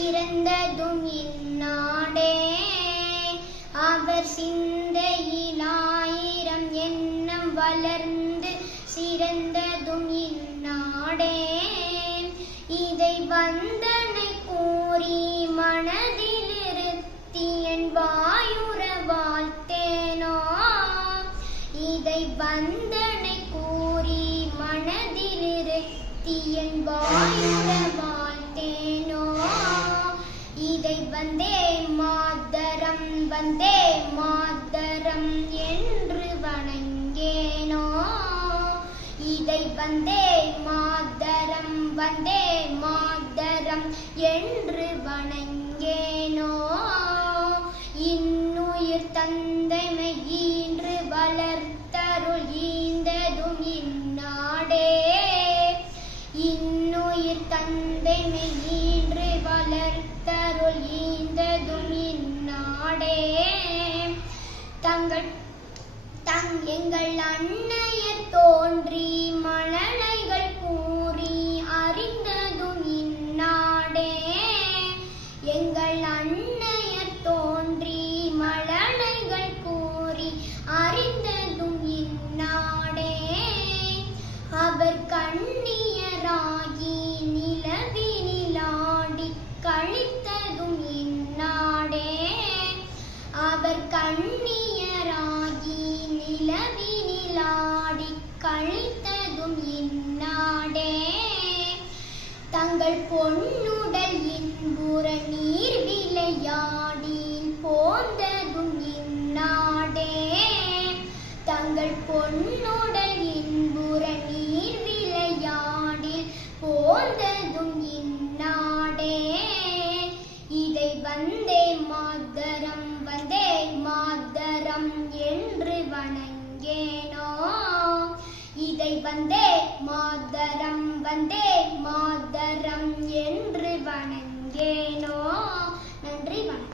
பிறந்ததும் இந்நாடே. அவர் சிந்தையில் ஆயிரம் எண்ணம் வளர்ந்து சிறந்ததும் இந்நாடே. இதை வந்தனை கூறி மனதில் இருத்தி என் வாயுற வாழ்த்தேனோ. இதை வந்தனை கூறி மனதில் இருத்தி என் வாயுற வாழ்த்தேனோ. இதை வந்தே மாதரம் வந்தே மாதரம் என்று வணங்கேனோ. இதை வந்தே மாதரம் வந்தே மாதரம் என்று வணங்கேனோ. இன்னுயிர் தந்தைமை ஈன்று வளர்த்தருள் ஈந்ததும் இந்நாடே. இன்னுயிர் தந்தைமை ஈன்று வளர்த்தருள் ஈந்ததும் இந்நாடே. எங்கள் அன்னையர் தோன்றி மழலைகள் கூறி அறிந்ததும் இந்நாடே. எங்கள் அன்னையர் தோன்றி மழலைகள் கூறி அறிந்ததும் இந்நாடே. அவர் கண்ணியராகி நிலவினிலாடி கழித்ததும் இந்நாடே. அவர் கண்ணியராகி நிலவினிலாடி கழித்ததும் இந்நாடே. தங்கள் பொன்னுடல் இன்புற நீர் விளையாடி போந்ததும் இந்நாடே. தங்கள் பொன்னுடல் இன்புற நீர் விளையாடி போந்ததும் இந்நாடே. இதை வந்தே மாதரம் வந்தே மாதரம் என்று வணங்கேனோ. இதை வந்தே மாதரம் வந்தே மாதரம் என்று வணங்கே.